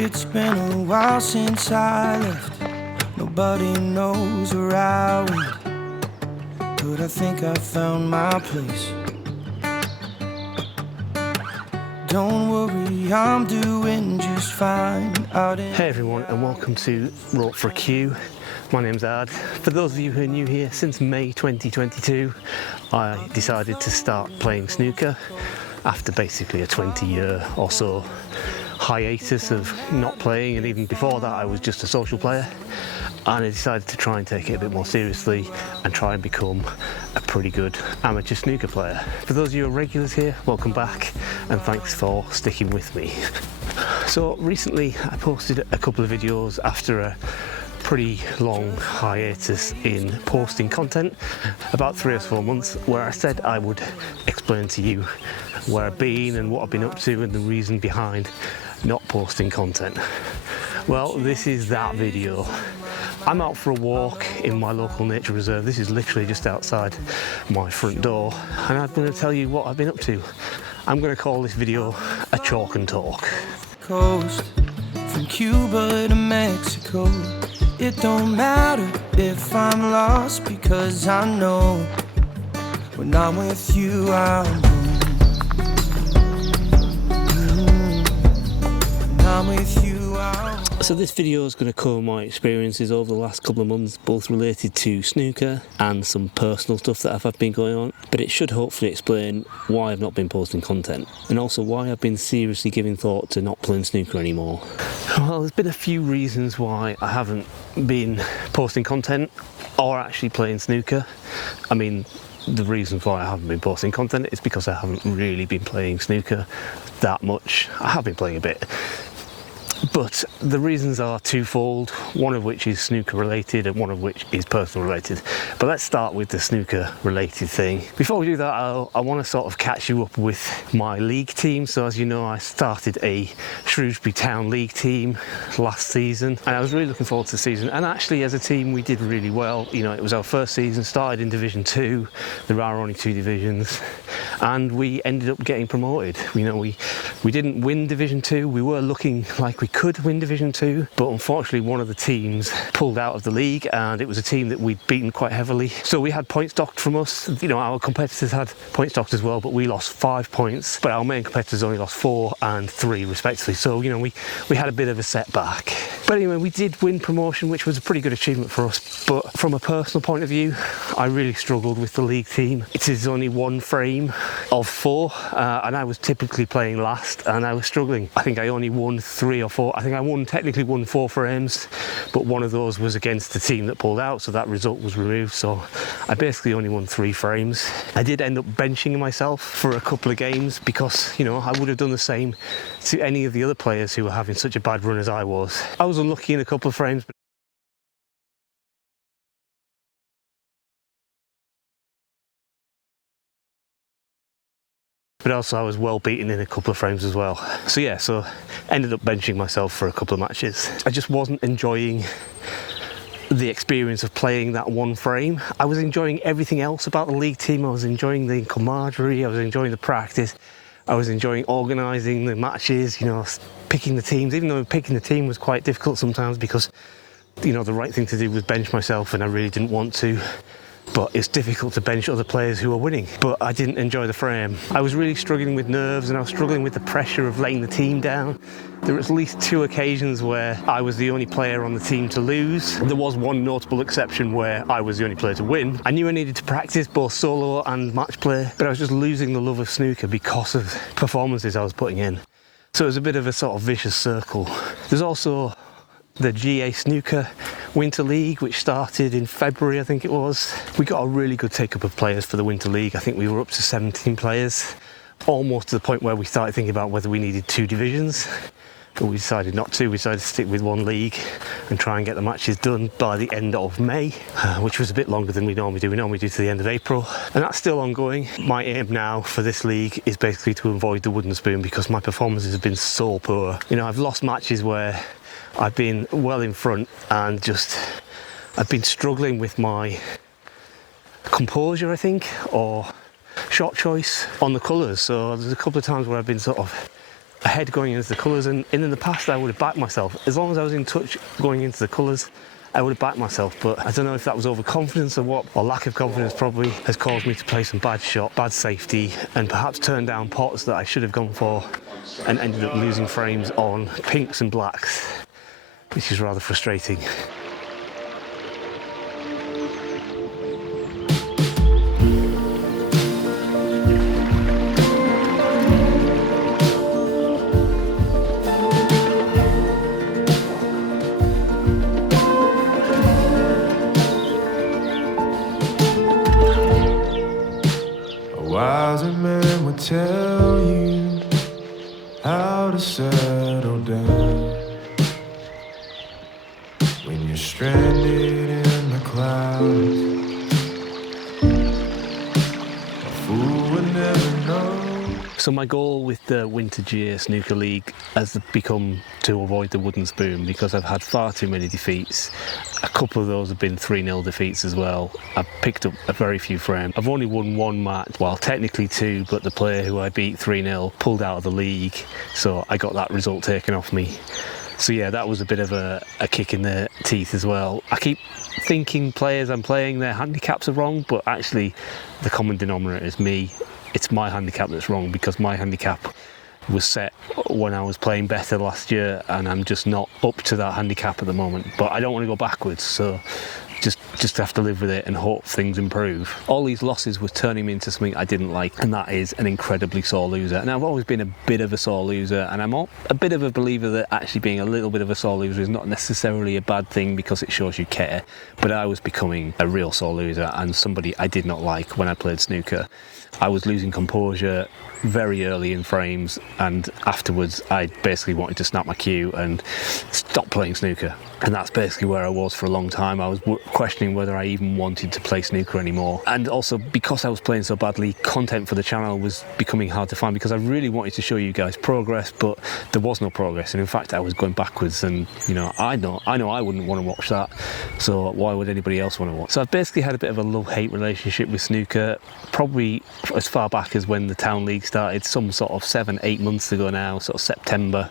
It's been a while since I left. Nobody knows where I went, but I think I found my place. Don't worry, I'm doing just fine out in... Hey everyone, and welcome to Rope for a Cue. My name's Ad. For those of you who are new here, since May 2022 I decided to start playing snooker after basically a 20-year or so hiatus of not playing, and even before that I was just a social player, and I decided to try and take it a bit more seriously and try and become a pretty good amateur snooker player. For those of you who are regulars here, welcome back and thanks for sticking with me. So recently I posted a couple of videos after a pretty long hiatus in posting content, about 3 or 4 months, where I said I would explain to you where I've been and what I've been up to and the reason behind not posting content. Well, this is that video. I'm out for a walk in my local nature reserve. This is literally just outside my front door, and I'm going to tell you what I've been up to. I'm going to call this video a chalk and talk. Coast from Cuba to Mexico. It don't matter if I'm lost, because I know when I'm with you I'm home. When I'm with you I'm home. So this video is going to cover my experiences over the last couple of months, both related to snooker and some personal stuff that I've had been going on, but it should hopefully explain why I've not been posting content, and also why I've been seriously giving thought to not playing snooker anymore. Well, there's been a few reasons why I haven't been posting content or actually playing snooker. I mean, the reason why I haven't been posting content is because I haven't really been playing snooker that much. I have been playing a bit, but the reasons are twofold, one of which is snooker related and one of which is personal related. But let's start with the snooker related thing. Before we do that, I want to sort of catch you up with my league team. So as you know, I started a Shrewsbury Town League team last season, and I was really looking forward to the season, and actually as a team we did really well. You know, it was our first season, started in Division 2, there are only 2 divisions, and we ended up getting promoted. You know, we didn't win Division 2, we were looking like we could win Division 2, but unfortunately one of the teams pulled out of the league, and it was a team that we'd beaten quite heavily. So we had points docked from us. You know, our competitors had points docked as well, but we lost 5 points, but our main competitors only lost 4 and 3 respectively. So, you know, we had a bit of a setback. But anyway, we did win promotion, which was a pretty good achievement for us. But from a personal point of view, I really struggled with the league team. It is only 1 frame of 4, and I was typically playing last, and I was struggling. I think I only won 3 or 4. I think I technically won 4 frames, but one of those was against the team that pulled out, so that result was removed. So I basically only won 3 frames. I did end up benching myself for a couple of games because, you know, I would have done the same to any of the other players who were having such a bad run as I was. I was unlucky in a couple of frames, but also I was well beaten in a couple of frames as well. So yeah, so ended up benching myself for a couple of matches. I just wasn't enjoying the experience of playing that 1 frame. I was enjoying everything else about the league team. I was enjoying the camaraderie, I was enjoying the practice, I was enjoying organising the matches, you know, picking the teams, even though picking the team was quite difficult sometimes because, you know, the right thing to do was bench myself and I really didn't want to. But it's difficult to bench other players who are winning. But I didn't enjoy the frame. I was really struggling with nerves, and I was struggling with the pressure of letting the team down. There were at least 2 occasions where I was the only player on the team to lose. There was one notable exception where I was the only player to win. I knew I needed to practice both solo and match play, but I was just losing the love of snooker because of performances I was putting in. So it was a bit of a sort of vicious circle. There's also the GA Snooker Winter League, which started in February, I think it was. We got a really good take-up of players for the Winter League. I think we were up to 17 players, almost to the point where we started thinking about whether we needed 2 divisions. But we decided not to. We decided to stick with 1 league and try and get the matches done by the end of May, which was a bit longer than we normally do. We normally do to the end of April, and that's still ongoing. My aim now for this league is basically to avoid the wooden spoon because my performances have been so poor. You know, I've lost matches where I've been well in front and just I've been struggling with my composure, I think, or shot choice on the colours. So there's a couple of times where I've been sort of ahead going into the colours, and in the past I would have backed myself. As long as I was in touch going into the colours, I would have backed myself, but I don't know if that was overconfidence or what, or lack of confidence probably has caused me to play some bad shot, bad safety, and perhaps turn down pots that I should have gone for and ended up losing frames on pinks and blacks, which is rather frustrating. Wiser man would tell you how to settle down when you're stranded in the clouds. A fool would never know. So my goal with the Winter GA Snooker League has become to avoid the wooden spoon, because I've had far too many defeats. A couple of those have been 3-0 defeats as well. I've picked up a very few frames. I've only won one match, well technically two, but the player who I beat 3-0 pulled out of the league, so I got that result taken off me. So yeah, that was a bit of a kick in the teeth as well. I keep thinking players I'm playing, their handicaps are wrong, but actually the common denominator is me. It's my handicap that's wrong, because my handicap was set when I was playing better last year, and I'm just not up to that handicap at the moment. But I don't want to go backwards, so just have to live with it and hope things improve. All these losses were turning me into something I didn't like, and that is an incredibly sore loser. And I've always been a bit of a sore loser, and I'm a bit of a believer that actually being a little bit of a sore loser is not necessarily a bad thing, because it shows you care. But I was becoming a real sore loser, and somebody I did not like when I played snooker. I was losing composure very early in frames, and afterwards I basically wanted to snap my cue and stop playing snooker. And that's basically where I was for a long time. I was questioning whether I even wanted to play snooker anymore. And also, because I was playing so badly, content for the channel was becoming hard to find, because I really wanted to show you guys progress, but there was no progress. And in fact, I was going backwards, and you know I know I wouldn't want to watch that, so why would anybody else want to watch? So I've basically had a bit of a love-hate relationship with snooker, probably as far back as when the Town League started, some sort of 7-8 months ago now, sort of September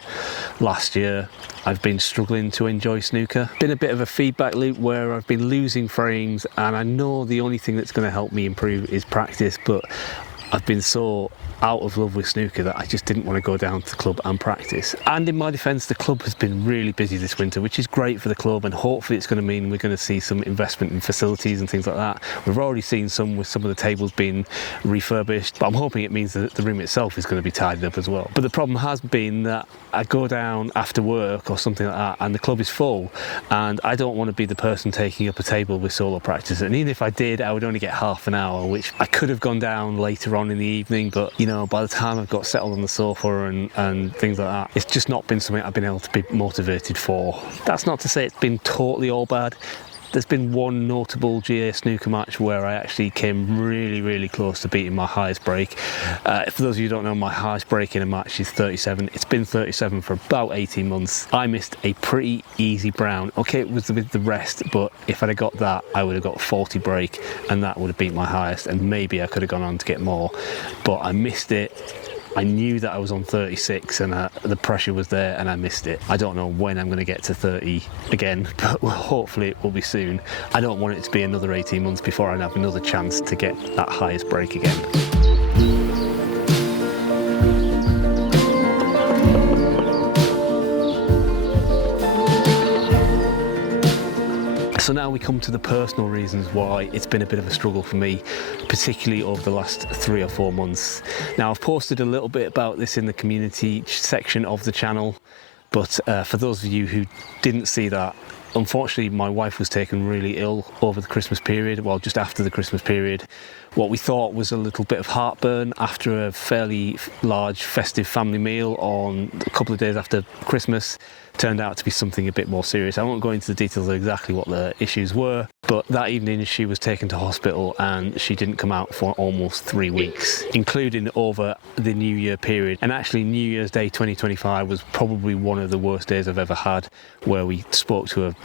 last year. I've been struggling to enjoy snooker. Been a bit of a feedback loop where I've been losing frames, and I know the only thing that's going to help me improve is practice, but I've been so out of love with snooker that I just didn't want to go down to the club and practice. And in my defence, the club has been really busy this winter, which is great for the club, and hopefully it's going to mean we're going to see some investment in facilities and things like that. We've already seen some with some of the tables being refurbished, but I'm hoping it means that the room itself is going to be tidied up as well. But the problem has been that I go down after work or something like that and the club is full, and I don't want to be the person taking up a table with solo practice. And even if I did, I would only get half an hour, which I could have gone down later on in the evening, but you know, by the time I've got settled on the sofa and things like that, it's just not been something I've been able to be motivated for. That's not to say it's been totally all bad. There's been one notable GA snooker match where I actually came really close to beating my highest break. For those of you who don't know, my highest break in a match is 37. It's been 37 for about 18 months. I missed a pretty easy brown. Okay, it was with the rest, but if I'd have got that, I would have got 40 break, and that would have beat my highest, and maybe I could have gone on to get more. But I missed it. I knew that I was on 36 and the pressure was there, and I missed it. I don't know when I'm going to get to 30 again, but hopefully it will be soon. I don't want it to be another 18 months before I have another chance to get that highest break again. So now we come to the personal reasons why it's been a bit of a struggle for me, particularly over the last 3 or 4 months. Now, I've posted a little bit about this in the community section of the channel, but for those of you who didn't see that, unfortunately my wife was taken really ill over the Christmas period, well, just after the Christmas period. What we thought was a little bit of heartburn after a fairly large festive family meal on a couple of days after Christmas turned out to be something a bit more serious. I won't go into the details of exactly what the issues were, but that evening she was taken to hospital and she didn't come out for almost 3 weeks, including over the New Year period. And actually New Year's Day 2025 was probably one of the worst days I've ever had, where we spoke to her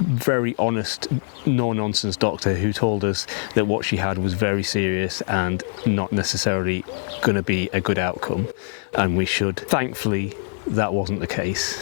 very honest, no-nonsense doctor who told us that what she had was very serious and not necessarily going to be a good outcome, and we should. Thankfully, that wasn't the case,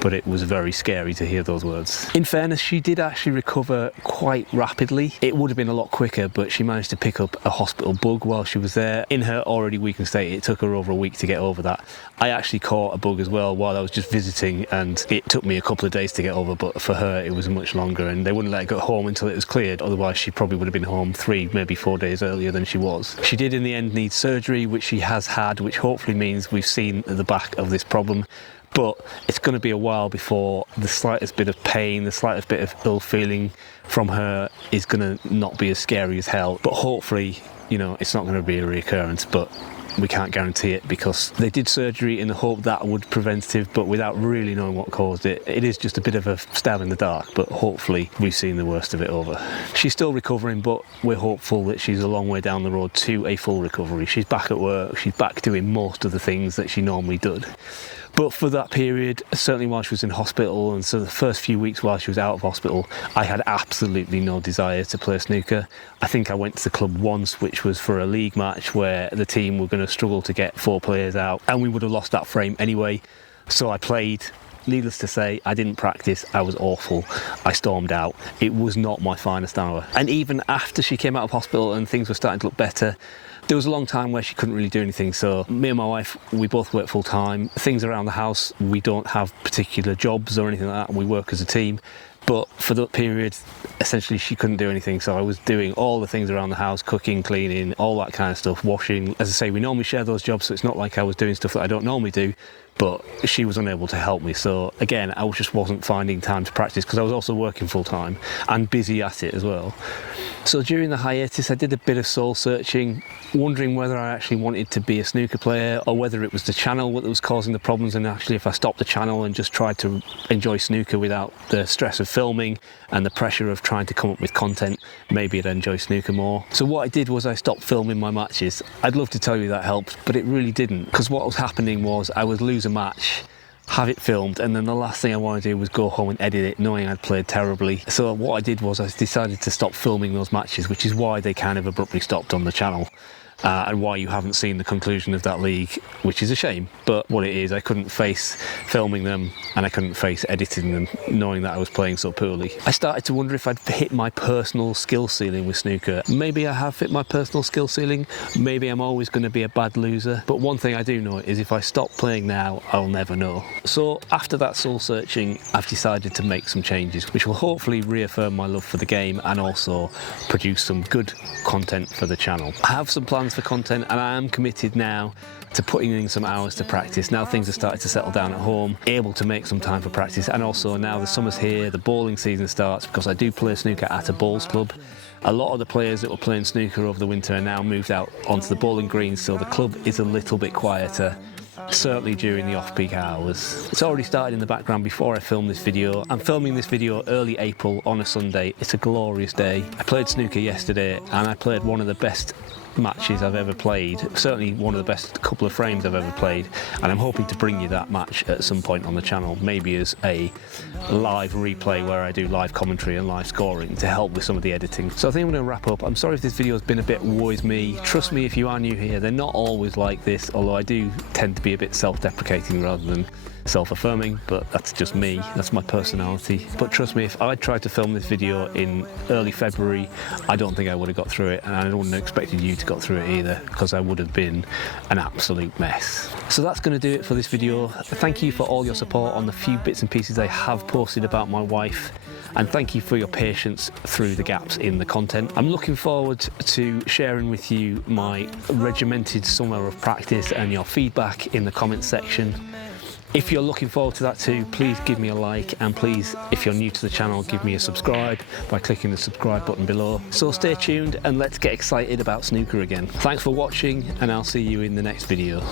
but it was very scary to hear those words. In fairness, she did actually recover quite rapidly. It would have been a lot quicker, but she managed to pick up a hospital bug while she was there. In her already weakened state, it took her over a week to get over that. I actually caught a bug as well while I was just visiting, and it took me a couple of days to get over, but for her it was much longer, and they wouldn't let her go home until it was cleared. Otherwise she probably would have been home 3, maybe 4 days earlier than she was. She did in the end need surgery, which she has had, which hopefully means we've seen the back of this problem. But it's going to be a while before the slightest bit of pain, the slightest bit of ill feeling from her is going to not be as scary as hell. But hopefully, you know, it's not going to be a reoccurrence, but we can't guarantee it because they did surgery in the hope that would preventative, but without really knowing what caused it. It is just a bit of a stab in the dark, but hopefully we've seen the worst of it over. She's still recovering, but we're hopeful that she's a long way down the road to a full recovery. She's back at work, she's back doing most of the things that she normally did. But for that period, certainly while she was in hospital, and so the first few weeks while she was out of hospital, I had absolutely no desire to play snooker. I think I went to the club once, which was for a league match where the team were going to struggle to get 4 players out, and we would have lost that frame anyway. So I played. Needless to say, I didn't practice, I was awful. I stormed out. It was not my finest hour. And even after she came out of hospital and things were starting to look better, there was a long time where she couldn't really do anything. So me and my wife, we both work full time. Things around the house, we don't have particular jobs or anything like that. We work as a team. But for that period, essentially she couldn't do anything. So I was doing all the things around the house, cooking, cleaning, all that kind of stuff, washing. As I say, we normally share those jobs, so it's not like I was doing stuff that I don't normally do. But she was unable to help me. So again, I just wasn't finding time to practice because I was also working full time and busy at it as well. So during the hiatus, I did a bit of soul searching, wondering whether I actually wanted to be a snooker player or whether it was the channel that was causing the problems, and actually if I stopped the channel and just tried to enjoy snooker without the stress of filming and the pressure of trying to come up with content, maybe I'd enjoy snooker more. So what I did was I stopped filming my matches. I'd love to tell you that helped, but it really didn't, because what was happening was I would lose a match, have it filmed, and then the last thing I wanted to do was go home and edit it knowing I'd played terribly. So what I did was I decided to stop filming those matches, which is why they kind of abruptly stopped on the channel. And why you haven't seen the conclusion of that league, which is a shame. But what it is, I couldn't face filming them and I couldn't face editing them, knowing that I was playing so poorly. I started to wonder if I'd hit my personal skill ceiling with snooker. Maybe I have hit my personal skill ceiling, maybe I'm always going to be a bad loser. But one thing I do know is if I stop playing now, I'll never know. So after that soul searching, I've decided to make some changes, which will hopefully reaffirm my love for the game and also produce some good content for the channel. I have some plans for content, and I am committed now to putting in some hours to practice. Now things are starting to settle down at home, able to make some time for practice, and also now the summer's here, the bowling season starts, because I do play snooker at a bowls club. A lot of the players that were playing snooker over the winter are now moved out onto the bowling greens, so the club is a little bit quieter, certainly during the off-peak hours. It's already started in the background before I filmed this video. I'm filming this video early April on a Sunday. It's a glorious day. I played snooker yesterday and I played one of the best matches I've ever played, certainly one of the best couple of frames I've ever played, and I'm hoping to bring you that match at some point on the channel, maybe as a live replay where I do live commentary and live scoring to help with some of the editing. So I think I'm going to wrap up. I'm sorry if this video has been a bit woe is me. Trust me, if you are new here, they're not always like this, although I do tend to be a bit self-deprecating rather than self-affirming, but that's just me, that's my personality. But trust me, if I tried to film this video in early February, I don't think I would have got through it, and I wouldn't have expected you to got through it either, because I would have been an absolute mess. So that's going to do it for this video. Thank you for all your support on the few bits and pieces I have posted about my wife, and thank you for your patience through the gaps in the content. I'm looking forward to sharing with you my regimented summer of practice and your feedback in the comments section. If you're looking forward to that too, please give me a like, and please, if you're new to the channel, give me a subscribe by clicking the subscribe button below. So stay tuned and let's get excited about snooker again. Thanks for watching, and I'll see you in the next video.